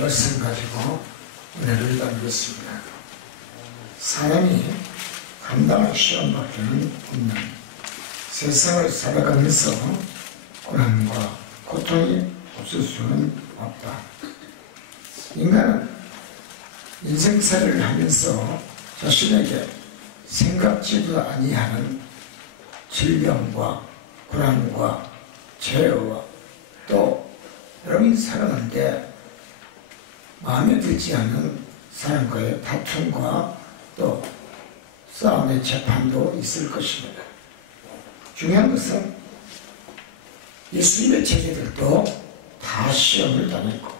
말씀 가지고 은혜를 나누겠습니다. 사람이 감당할 시험밖에 없는 세상을 살아가면서 고난과 고통이 없을 수는 없다. 인간은 인생살이를 하면서 자신에게 생각지도 아니하는 질병과 고난과 죄와 또 여러분이 살아가는데 마음에 들지 않는 사람과의 다툼과 또 싸움의 재판도 있을 것입니다. 중요한 것은 예수님의 제자들도 다 시험을 당했고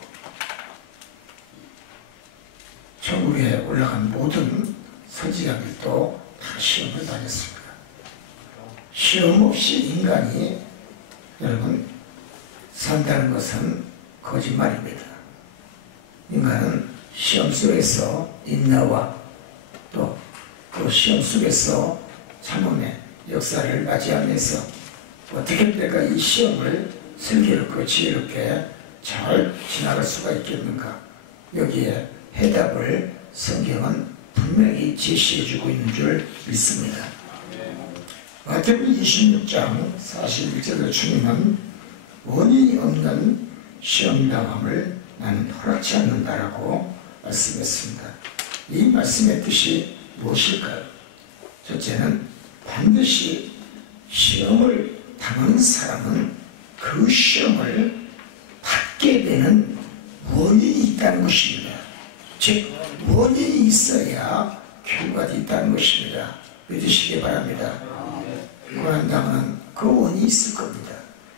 천국에 올라간 모든 선지자들도 다 시험을 당했습니다. 시험 없이 인간이 여러분 산다는 것은 거짓말입니다. 인간은 시험 속에서 인내와 또 그 시험 속에서 참음의 역사를 맞이하면서 어떻게 내가 이 시험을 슬기롭고 지혜롭게 잘 지나갈 수가 있겠는가, 여기에 해답을 성경은 분명히 제시해주고 있는 줄 믿습니다. 마태복음 26장 41절에 주님은 원인이 없는 시험당함을 나는 허락치 않는다라고 말씀했습니다. 이 말씀의 뜻이 무엇일까요? 첫째는 반드시 시험을 당하는 사람은 그 시험을 받게 되는 원인이 있다는 것입니다. 즉 원인이 있어야 결과도 있다는 것입니다. 믿으시기 바랍니다. 고난당하는 그 원인이 있을 겁니다.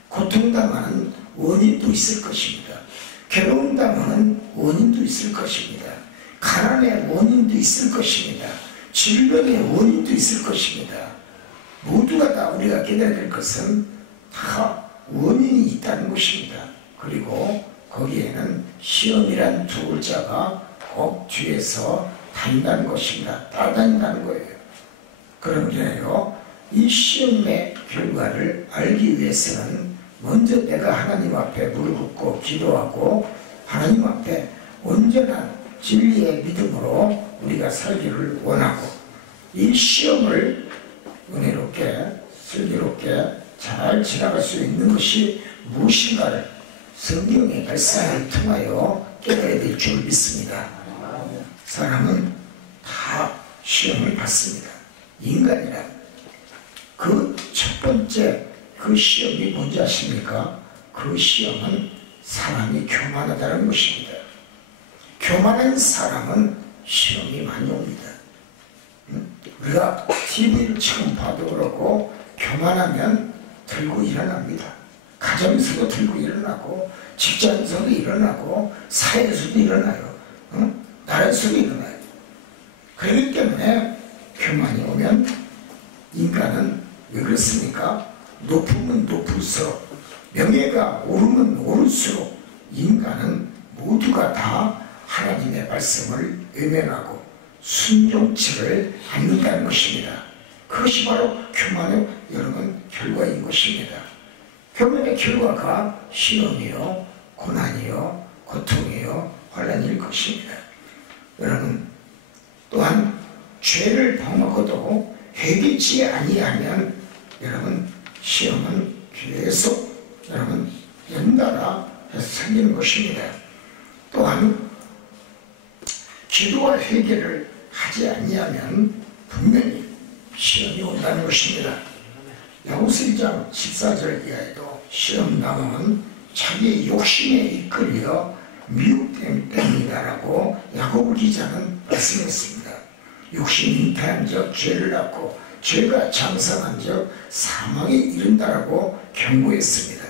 고통당하는 원인도 있을 것입니다. 괴로움당하는 원인도 있을 것입니다. 가난의 원인도 있을 것입니다. 질병의 원인도 있을 것입니다. 모두가 다 우리가 깨달아야 될 것은 다 원인이 있다는 것입니다. 그리고 거기에는 시험이란 두 글자가 꼭 뒤에서 다닌다는 것입니다. 따라다닌다는 거예요. 그러므로요, 이 시험의 결과를 알기 위해서는 먼저 내가 하나님 앞에 무릎 꿇고 기도하고 하나님 앞에 온전한 진리의 믿음으로 우리가 살기를 원하고 이 시험을 은혜롭게 슬기롭게 잘 지나갈 수 있는 것이 무엇인가를 성경의 말씀을 통하여 깨달아야 될 줄 믿습니다. 사람은 다 시험을 받습니다. 인간이란 그 첫 번째 그 시험이 뭔지 아십니까? 그 시험은 사람이 교만하다는 것입니다. 교만한 사람은 시험이 많이 옵니다. 우리가 TV를 처음 봐도 그렇고 교만하면 들고 일어납니다. 가정에서도 들고 일어나고 직장에서도 일어나고 사회에서도 일어나요. 나라에서도 일어나요. 그렇기 때문에 교만이 오면 인간은 왜 그렇습니까? 높으면 높을수록 명예가 오르면 오를수록 인간은 모두가 다 하나님의 말씀을 외면하고 순종치를 않는다는 것입니다. 그것이 바로 교만의 여러분 결과인 것입니다. 교만의 결과가 시험이요, 고난이요, 고통이요, 환난일 것입니다. 여러분 또한 죄를 범하고도 회개치 아니하면 여러분 시험은 계속 여러분 연달아 생기는 것입니다. 또한 기도와 회개를 하지 아니하면 분명히 시험이 온다는 것입니다. 야고보서 2장 14절 이하에도 시험 당함은 자기의 욕심에 이끌려 미혹됨이다라고 야고보 기자는 말씀했습니다. 욕심이 잉태한 적 죄를 낳고 죄가 장성한 적 사망에 이른다라고 경고했습니다.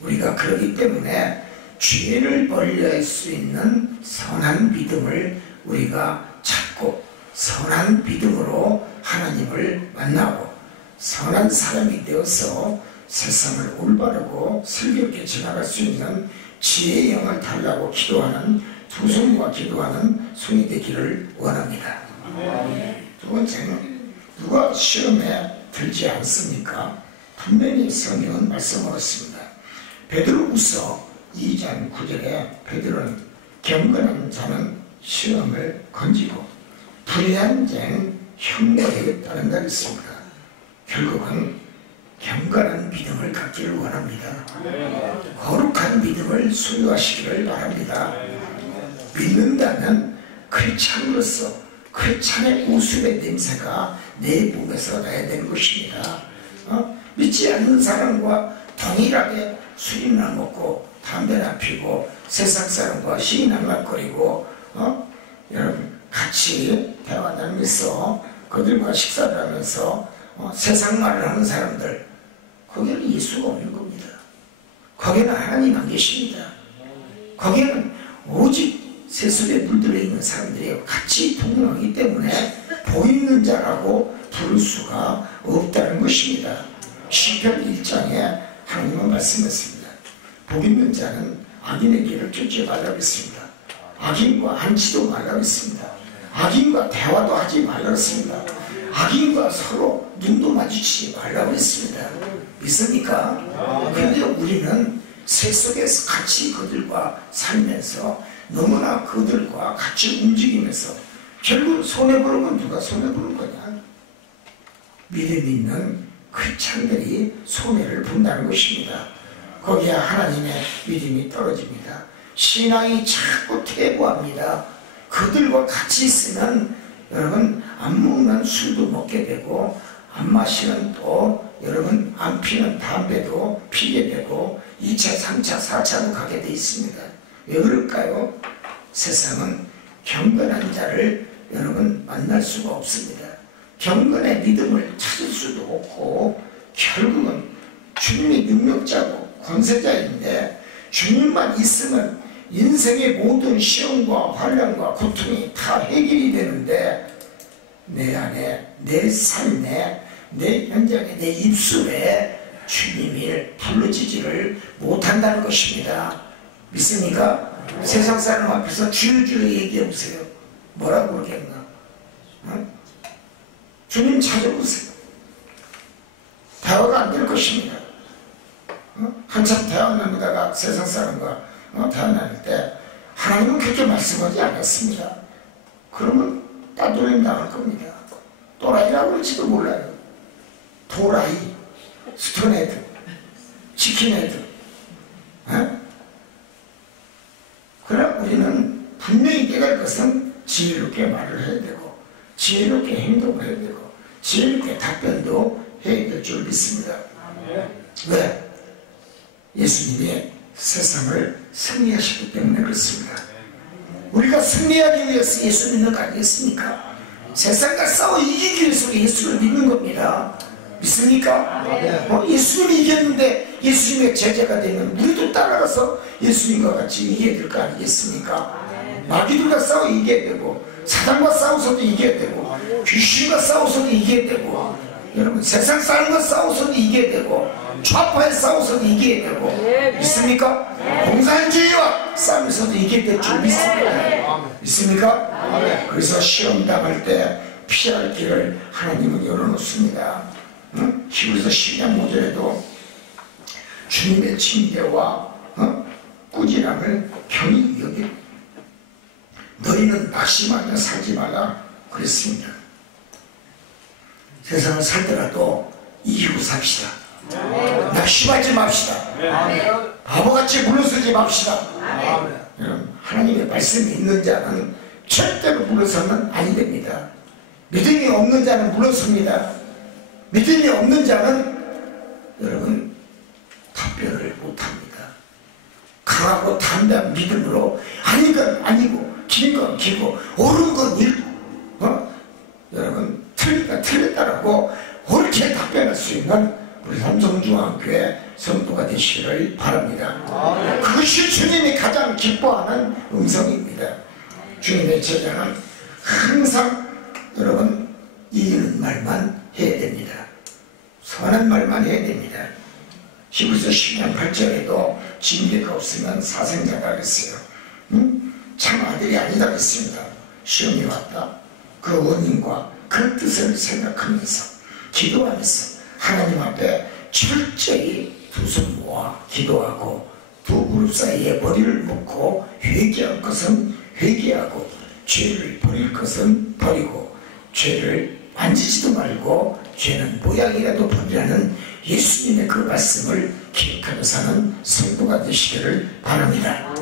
우리가 그러기 때문에 죄를 벌려할 수 있는 선한 믿음을 우리가 찾고 선한 믿음으로 하나님을 만나고 선한 사람이 되어서 세상을 올바르고 슬기롭게 지나갈 수 있는 지혜의 영을 달라고 기도하는 두 손과 기도하는 손이 되기를 원합니다. 두 번째는 누가 시험에 들지 않습니까? 분명히 성경은 말씀하셨습니다. 베드로후서 2장 9절에 베드로는 경건한 자는 시험을 건지고 불의한 자는 형벌에 따른다 했습니다. 결국은 경건한 믿음을 갖기를 원합니다. 거룩한 믿음을 소유하시기를 바랍니다. 믿는다면 크리스찬으로서 크리스찬의 우습의 냄새가 내 몸에서 나야 되는 것입니다. 믿지 않는 사람과 동일하게 술이나 먹고 담배나 피고 세상 사람과 시기날락거리고 여러분 같이 대화 나누면서 그들과 식사를 하면서 세상 말을 하는 사람들, 거기는 예수가 없는 겁니다. 거기는 하나님 안 계십니다. 거기는 오직 세속에 물들어 있는 사람들이 같이 동행하기 때문에 보이는 자라고 부를 수가 없다는 것입니다. 시편 1장에 하나님은 말씀했습니다. 복 있는 자는 악인의 길을 쫓지 말라고 했습니다. 악인과 앉지도 말라고 했습니다. 악인과 대화도 하지 말라고 했습니다. 악인과 서로 눈도 마주치지 말라고 했습니다. 믿습니까? 그런데 우리는 세속에서 같이 그들과 살면서 너무나 그들과 같이 움직이면서 결국 손해보는 건 누가 손해보는 거냐? 믿음 있는 크리스찬들이 손해를 본다는 것입니다. 거기에 하나님의 믿음이 떨어집니다. 신앙이 자꾸 퇴보합니다. 그들과 같이 있으면 여러분 안 먹는 술도 먹게 되고 안 마시는 또 여러분 안 피는 담배도 피게 되고 2차, 3차, 4차도 가게 돼 있습니다. 왜 그럴까요? 세상은 경건한 자를 여러분 만날 수가 없습니다. 경건의 믿음을 찾을 수도 없고 결국은 주님이 능력자고 권세자인데 주님만 있으면 인생의 모든 시험과 환난과 고통이 다 해결이 되는데 내 안에, 내 삶에, 내 현장에, 내 입술에 주님이 불러지지를 못한다는 것입니다. 믿습니까? 세상 사람 앞에서 주여 얘기해 보세요. 뭐라고 그러겠나? 주님 찾아보세요. 대화가 안 될 것입니다. 한참 대화 나누다가 세상 사람과 대화 나눌 때 하나님은 그렇게 말씀하지 않았습니다. 그러면 따돌림 당할 겁니다. 또라이라고 할지도 몰라요. 도라이, 스톤헤드, 치킨헤드. 그러나 우리는 분명히 깨달을 것은 지혜롭게 말을 해야 되고 지혜롭게 행동을 해야 되고 지혜롭게 답변도 해야 될 줄 믿습니다. 왜? 예수님이 세상을 승리하셨기 때문에 그렇습니다. 우리가 승리하기 위해서 예수 믿는 거 아니겠습니까? 세상과 싸워 이기기 위해서 예수를 믿는 겁니다. 믿습니까? 예수님이 이겼는데 예수님의 제자가 되면 우리도 따라가서 예수님과 같이 이겨야 될 거 아니겠습니까? 마귀들과 싸워 이겨야 되고 사단과 싸워서도 이겨야 되고 귀신과 싸워서도 이겨야 되고 여러분 세상 사람과 싸워서도 이겨야 되고 좌파에 싸워서도 이겨야 되고 믿습니까? 공산주의와 싸우면서도 이겨야 될 줄 믿습니다. 믿습니까? 그래서 시험 당할 때 피할 길을 하나님은 열어놓습니다. 히브리서 10장 5절에도 주님의 징계와 꾸지람을 편히 여기 너희는 낙심하며 살지 말라 그랬습니다. 세상을 살더라도 이기고 삽시다. 낙심하지 맙시다. 바보같이 물러서지 맙시다. 여러분 하나님의 말씀이 있는 자는 절대로 물러서면 아니 됩니다. 믿음이 없는 자는 물러섭니다. 믿음이 없는 자는 여러분 답변을 못합니다. 강하고 담대한 믿음으로 아닌 건 아니고 긴 건 기고 옳은 건 여러분 틀린 건 틀렸다라고 옳게 답변할 수 있는 우리 삼성중앙교회 성도가 되시기를 바랍니다. 그것이 주님이 가장 기뻐하는 음성입니다. 주님의 제자는 항상 여러분 이기는 말만 해야 됩니다. 선한 말만 해야 됩니다. 히브리서 10장 8절에도 징계가 없으면 사생자다 그랬어요. 참 아들이 아니다 그랬습니다. 시험이 왔다. 그 원인과 그 뜻을 생각하면서 기도하면서 하나님 앞에 철저히 두 손 모아 기도하고 두 무릎 사이에 머리를 묶고 회개할 것은 회개하고 죄를 버릴 것은 버리고 죄를 만지지도 말고 죄는 모양이라도 버리라는 예수님의 그 말씀을 기억하며 사는 성도가 되시기를 바랍니다.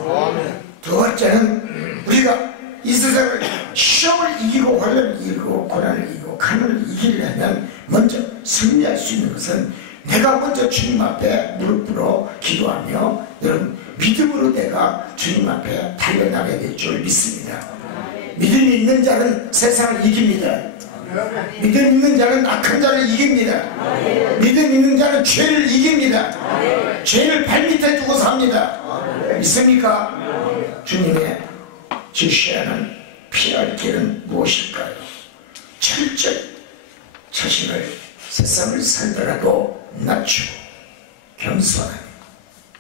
두 번째는 우리가 이 세상을 시험을 이기고 환난을 이기고 고난을 이기고 가난을 이기려면 먼저 승리할 수 있는 것은 내가 먼저 주님 앞에 무릎 꿇어 기도하며 여러분 믿음으로 내가 주님 앞에 달려나가야 될 줄 믿습니다. 믿음이 있는 자는 세상을 이깁니다. 믿음 있는 자는 악한 자를 이깁니다. 믿음 있는 자는 죄를 이깁니다. 죄를 발밑에 두고 삽니다. 믿습니까? 주님의 제시하는 피할 길은 무엇일까요? 철저히 자신을 세상을 살더라도 낮추고 겸손하게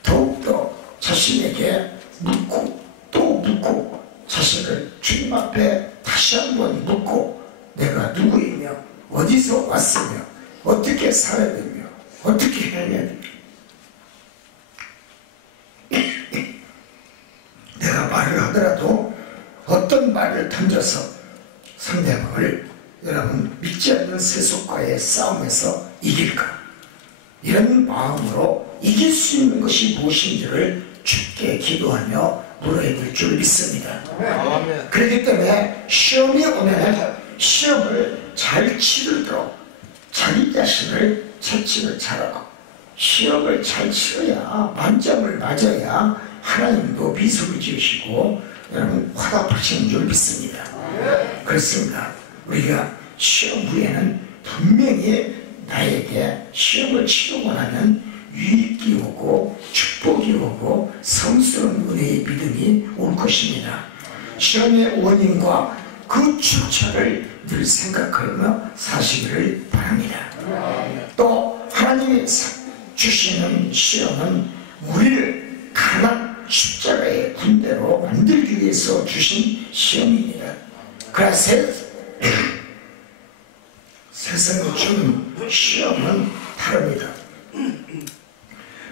더욱더 자신에게 묻고 또 묻고 자신을 주님 앞에 다시 한번 묻고 내가 누구이며 어디서 왔으며 어떻게 살아야 되며 어떻게 해야 되며 내가 말을 하더라도 어떤 말을 던져서 상대방을 여러분 믿지 않는 세속과의 싸움에서 이길까? 이런 마음으로 이길 수 있는 것이 무엇인지를 주께 기도하며 물어야 될 줄 믿습니다. 그렇기 때문에 시험이 오면 시험을 잘 치르도록 자기 자신을 채찍을 잘하고 시험을 잘 치러야 만점을 맞아야 하나님도 미소를 지으시고 여러분 화답하시는 줄 믿습니다. 그렇습니다. 우리가 시험 후에는 분명히 나에게 시험을 치르고 나면 유익이 오고 축복이 오고 성스러운 은혜의 믿음이 올 것입니다. 시험의 원인과 그 출처를 늘 생각하며 사시기를 바랍니다. 또 하나님이 주시는 시험은 우리를 가난 십자가의 군대로 만들기 위해서 주신 시험입니다. 그래서 세상에 주는 시험은 다릅니다.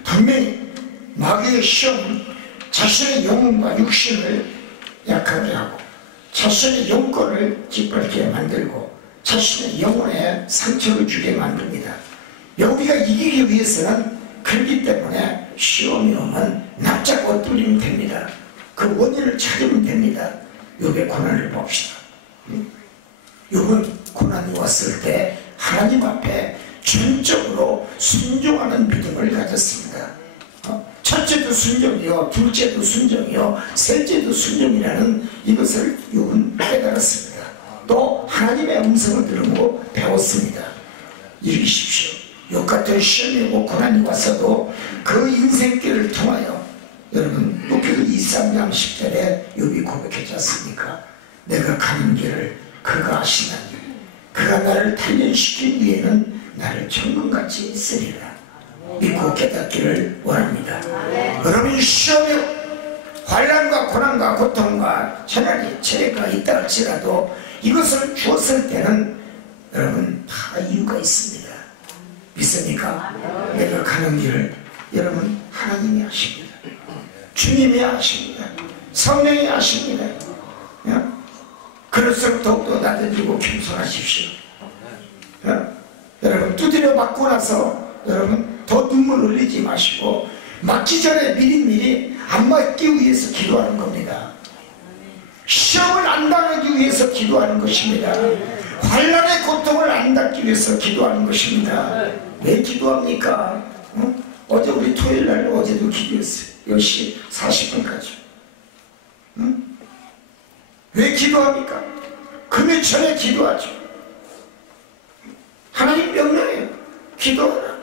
분명히 마귀의 시험은 자신의 영혼과 육신을 약하게 하고 자신의 영권을 짓밟게 만들고 자신의 영혼에 상처를 주게 만듭니다. 우리가 이기기 위해서는 그렇기 때문에 시험이 오면 납작 엎드리면 됩니다. 그 원인을 찾으면 됩니다. 욥의 고난을 봅시다. 욥은 고난이 왔을 때 하나님 앞에 전적으로 순종하는 믿음을 가졌습니다. 첫째도 순종이요, 둘째도 순종이요, 셋째도 순종이라는 이것을 욥은 깨달았습니다. 또 하나님의 음성을 들으고 배웠습니다. 일으키십시오. 욥 같은 시험이 오고 고난이 왔어도 그 인생길을 통하여 여러분 목회도 2, 3장 10절에 욥이 고백했지 않습니까? 내가 가는 길을 그가 아시나니 그가 나를 단련시킨 위에는 나를 천국같이 쓰리라. 믿고 깨닫기를 원합니다. 여러분 시험에 환난과 고난과 고통과 재난이 재해가 있다 할지라도 이것을 주었을 때는 여러분 다 이유가 있습니다. 믿습니까? 내가 가는 길을 여러분 하나님이 아십니다. 주님이 아십니다. 성령이 아십니다. 그럴수록 더욱더 낮아지고 겸손하십시오. 여러분 두드려 맞고 나서 여러분 더 눈물 흘리지 마시고 맞기 전에 미리미리 안 맞기 위해서 기도하는 겁니다. 시험을 안 당하기 위해서 기도하는 것입니다. 환난의 고통을 안 당하기 위해서 기도하는 것입니다. 왜 기도합니까? 어제 우리 토요일날 어제도 기도했어요. 10시 40분까지. 왜 기도합니까? 금요 전에 기도하죠. 하나님 명령해요. 기도하라.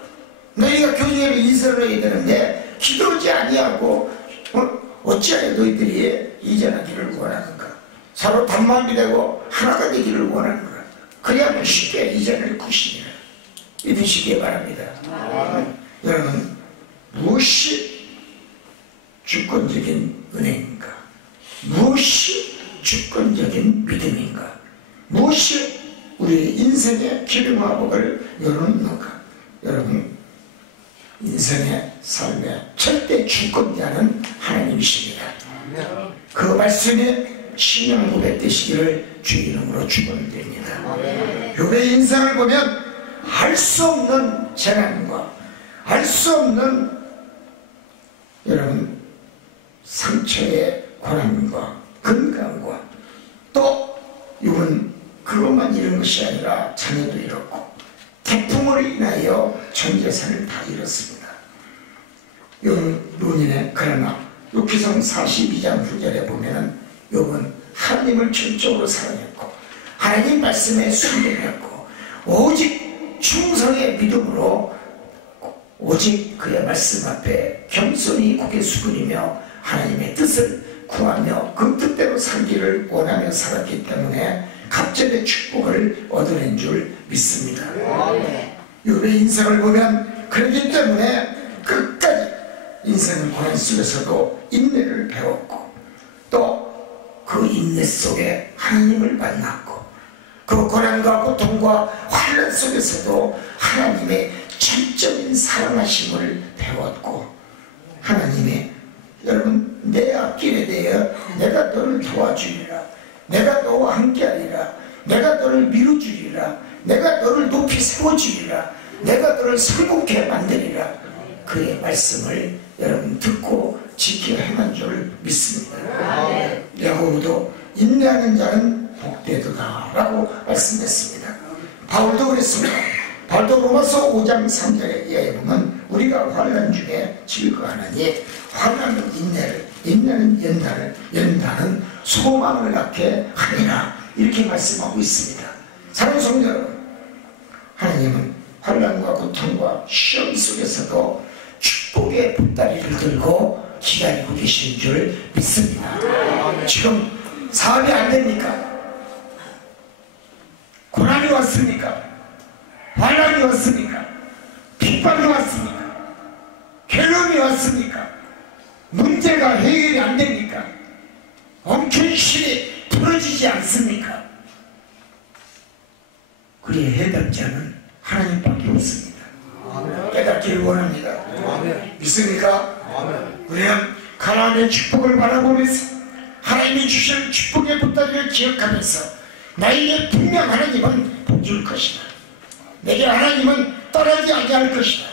너희가 교회를 이설해야 되는데 기도하지 아니하고 어찌하여 너희들이 이전하기를 원하는가? 서로 단만이 되고 하나가 되기를 원하는가? 그리하면 쉽게 이전을 구시리라. 믿으시기 바랍니다. 여러분 무엇이 주권적인 은혜인가? 무엇이 주권적인 믿음인가? 무엇이 우리 인생의 기름과 복을 열어놓는가? 여러분 인생의 삶의 절대 주권자는 하나님이십니다. 그 말씀에 신앙 고백되시기를 주 이름으로 축원드립니다. 욥의 인생을 보면 알 수 없는 재난과 알 수 없는 여러분 상처의 고난과 건강과 또 욥은 그것만 잃은 것이 아니라 자녀도 잃었고 태풍으로 인하여 전 재산을 다 잃었습니다. 욥은 노인의 그러나 욥기상 42장 9절에 보면은 욥은 하나님을 전적으로 사랑했고 하나님 말씀에 순종했고 오직 충성의 믿음으로 오직 그의 말씀 앞에 겸손히 고개 숙이며 하나님의 뜻을 구하며 그 뜻대로 살기를 원하며 살았기 때문에 갑절의 축복을 얻어낸 줄 믿습니다. 욥의 인생을 보면 그렇기 때문에 끝까지 인생의 고난 속에서도 인내를 배웠고 또 그 인내 속에 하나님을 만났고 그 고난과 고통과 환난 속에서도 하나님의 전적인 사랑하심을 배웠고 하나님의 여러분 내 앞길에 대하여 내가 너를 도와주리라, 내가 너와 함께하리라, 내가 너를 밀어주리라, 내가 너를 높이 세워주리라, 내가 너를 성공케 만들리라, 그의 말씀을 여러분 듣고 지켜 행한 줄 믿습니다. 야고보도 인내하는 자는 복되도다 라고 말씀했습니다. 바울도 그랬습니다. 바울도 로마서 5장 3절에 이하에 보면 우리가 환난 중에 즐거워하나니 환난은 인내를, 인내는 연단을, 연단은 소망을 낳게 하리라, 이렇게 말씀하고 있습니다. 사랑하는 성도 여러분, 하나님은 환난과 고통과 시험 속에서도 축복의 보따리를 들고 기다리고 계신 줄 믿습니다. 지금 사업이 안 됩니까? 고난이 왔습니까? 환난이 왔습니까? 핍박이 왔습니까? 괴로움이 왔습니까? 문제가 해결이 안 됩니까? 엉킨 실이 풀어지지 않습니까? 그의 해답자는 하나님밖에 없습니다. 깨닫기를 원합니다. 믿습니까? 우리는 가나안의 축복을 바라보면서 하나님이 주신 축복의 보따리를 기억하면서 나에게 분명 하나님은 복 줄 것이다, 내게 하나님은 떠나지 않게 것이다,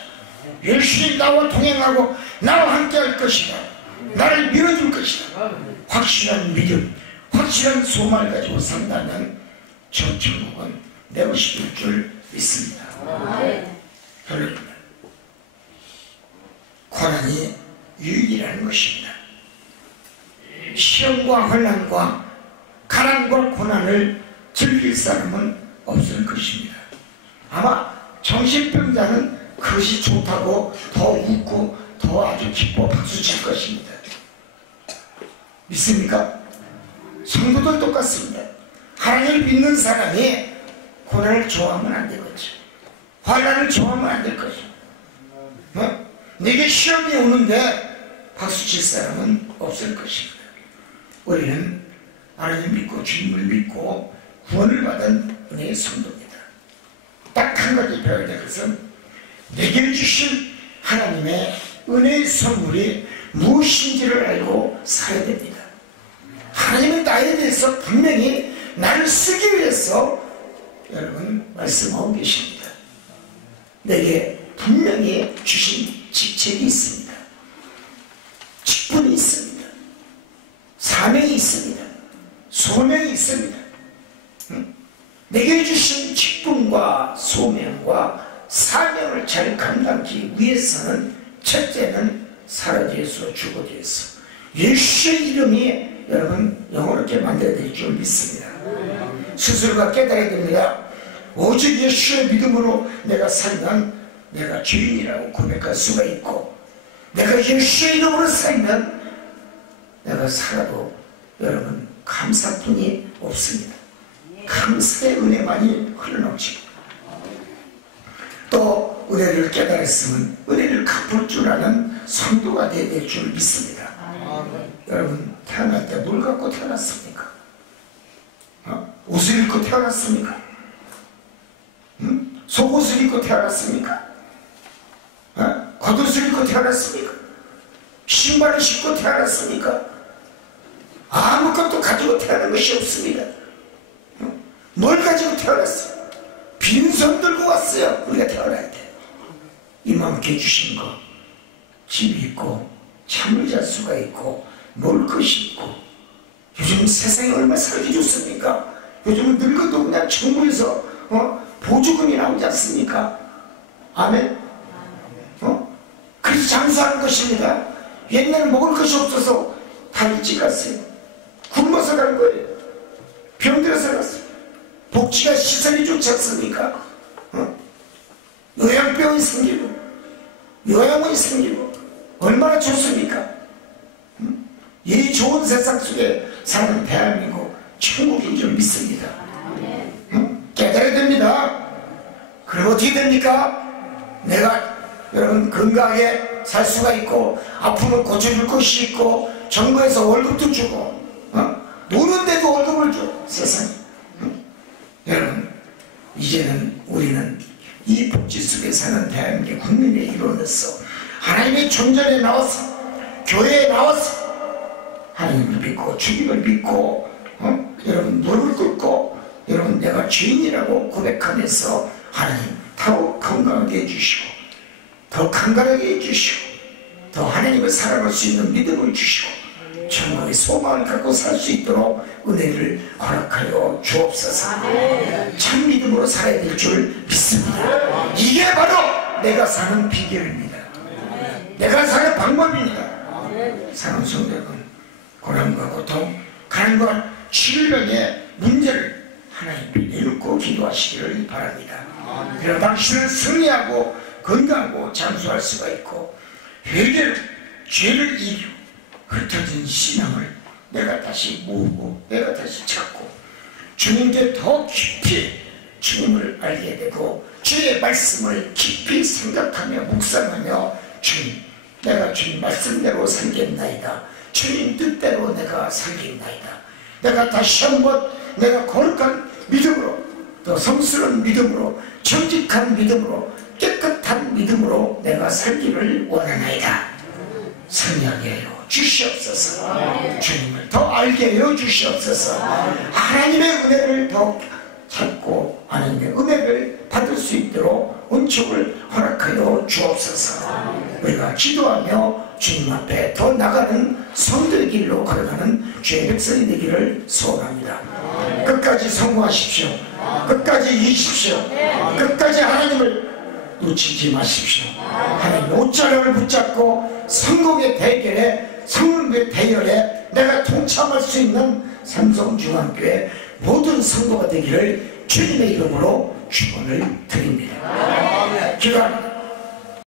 열심히 나와 동행하고 나와 함께 할 것이다, 나를 밀어줄 것이다, 확실한 믿음, 확실한 소망을 가지고 산다면 저 천국은 내 것이 될 줄 믿습니다. 여러분, 고난이 유익이라는 것입니다. 시험과 환난과 가난과 고난을 즐길 사람은 없을 것입니다. 아마 정신병자는 그것이 좋다고 더 웃고 더 아주 기뻐 박수칠 것입니다. 믿습니까? 성도들 똑같습니다. 하나님을 믿는 사람이 고난을 좋아하면 안 되겠죠. 환난을 좋아하면 안 될 것이죠. 내게 시험이 오는데 박수칠 사람은 없을 것입니다. 우리는 하나님 믿고 주님을 믿고 구원을 받은 은혜의 성도입니다. 딱 한 가지 배워야 될 것은 내게 주신 하나님의 은혜의 선물이 무엇인지를 알고 살아야 됩니다. 하나님은 나에 대해서 분명히 나를 쓰기 위해서 여러분 말씀하고 계십니다. 내게 분명히 주신 직책이 있습니다. 직분이 있습니다. 사명이 있습니다. 소명이 있습니다. 내게 주신 직분과 소명과 사명을 잘 감당하기 위해서는 첫째는 살아져서 죽어져서 예수의 이름이 여러분 영원하게 만들어야 될 줄 믿습니다. 스스로가 깨달아야 됩니다. 오직 예수의 믿음으로 내가 살면 내가 죄인이라고 고백할 수가 있고, 내가 예수의 이름으로 살면 내가 살아도 여러분 감사뿐이 없습니다. 감사의 은혜만이 흘러넘치고, 또 은혜를 깨달았으면 은혜를 갚을 줄 아는 성도가 되어야 될 줄 믿습니다. 여러분 태어날 때 뭘 갖고 태어났습니까? 옷을 입고 태어났습니까? 속옷을 입고 태어났습니까? 겉옷을 입고 태어났습니까? 신발을 신고 태어났습니까? 아무것도 가지고 태어난 것이 없습니다. 뭘 가지고 태어났어요? 빈손 들고 왔어요. 우리가 태어날 때 이만큼 주신 거, 집이 있고 잠을 잘 수가 있고 놀 것이 있고. 요즘 세상이 얼마나 살기 좋습니까? 요즘은 늙어도 그냥 정부에서 보조금이 나오지 않습니까? 아멘? 그래서 장수하는 것입니다. 옛날에 먹을 것이 없어서 다 일찍 갔어요. 굶어서 간 거예요. 병들어서 갔어요. 복지가 시설이 좋지 않습니까? 요양병이 생기고 요양원이 생기고 얼마나 좋습니까? 이 좋은 세상 속에 사는 대한민국 천국인 줄 믿습니다. 깨달아야 됩니다. 그럼 어떻게 됩니까? 내가 여러분 건강하게 살 수가 있고 아프면 고쳐줄 것이 있고 정부에서 월급도 주고 노는데도 월급을 줘. 세상에. 여러분 이제는 우리는 이 복지 속에 사는 대한민국 국민의 일원으로서 하나님의 존전에 나와서 교회에 나와서 하나님을 믿고 주님을 믿고 여러분 무릎을 꿇고 여러분 내가 죄인이라고 고백하면서 하나님 더욱 건강하게 해주시고 더 강건하게 해주시고 더 하나님을 사랑할 수 있는 믿음을 주시고 천국의 소망을 갖고 살 수 있도록 은혜를 허락하여 주옵소서. 참 믿음으로 살아야 될 줄 믿습니다. 이게 바로 내가 사는 비결입니다. 내가 사는 방법입니다. 사랑하는 성도 여러분, 고난과 고통, 가난과 질병의 문제를 하나님께 내놓고 기도하시기를 바랍니다. 그럼 당신은 승리하고 건강하고 장수할 수가 있고 회개를, 죄를 이기고 흩어진 신앙을 내가 다시 모으고 내가 다시 찾고 주님께 더 깊이 주님을 알게 되고 주의 말씀을 깊이 생각하며 묵상하며 주님, 내가 주님 말씀대로 살겠나이다. 주님 뜻대로 내가 살겠나이다. 내가 다시 한번 내가 거룩한 믿음으로 또 성스러운 믿음으로 정직한 믿음으로 깨끗한 믿음으로 내가 살기를 원하나이다. 승리하게 해요 주시옵소서. 주님을 더 알게 해요 주시옵소서. 하나님의 은혜를 더 찾고 하나님의 은혜를 받을 수 있도록 은총을 허락하여 주옵소서. 우리가 기도하며 주님 앞에 더 나가는 성도의 길로 걸어가는 주의 백성이 되기를 소원합니다. 끝까지 성공하십시오. 끝까지 이기십시오. 끝까지 하나님을 놓치지 마십시오. 하나님 옷자락을 붙잡고 성공의 대결에 성공의 대열에 내가 동참할 수 있는 삼성중앙교회 모든 성도가 되기를 주님의 이름으로 축원을 드립니다. 기도합니다.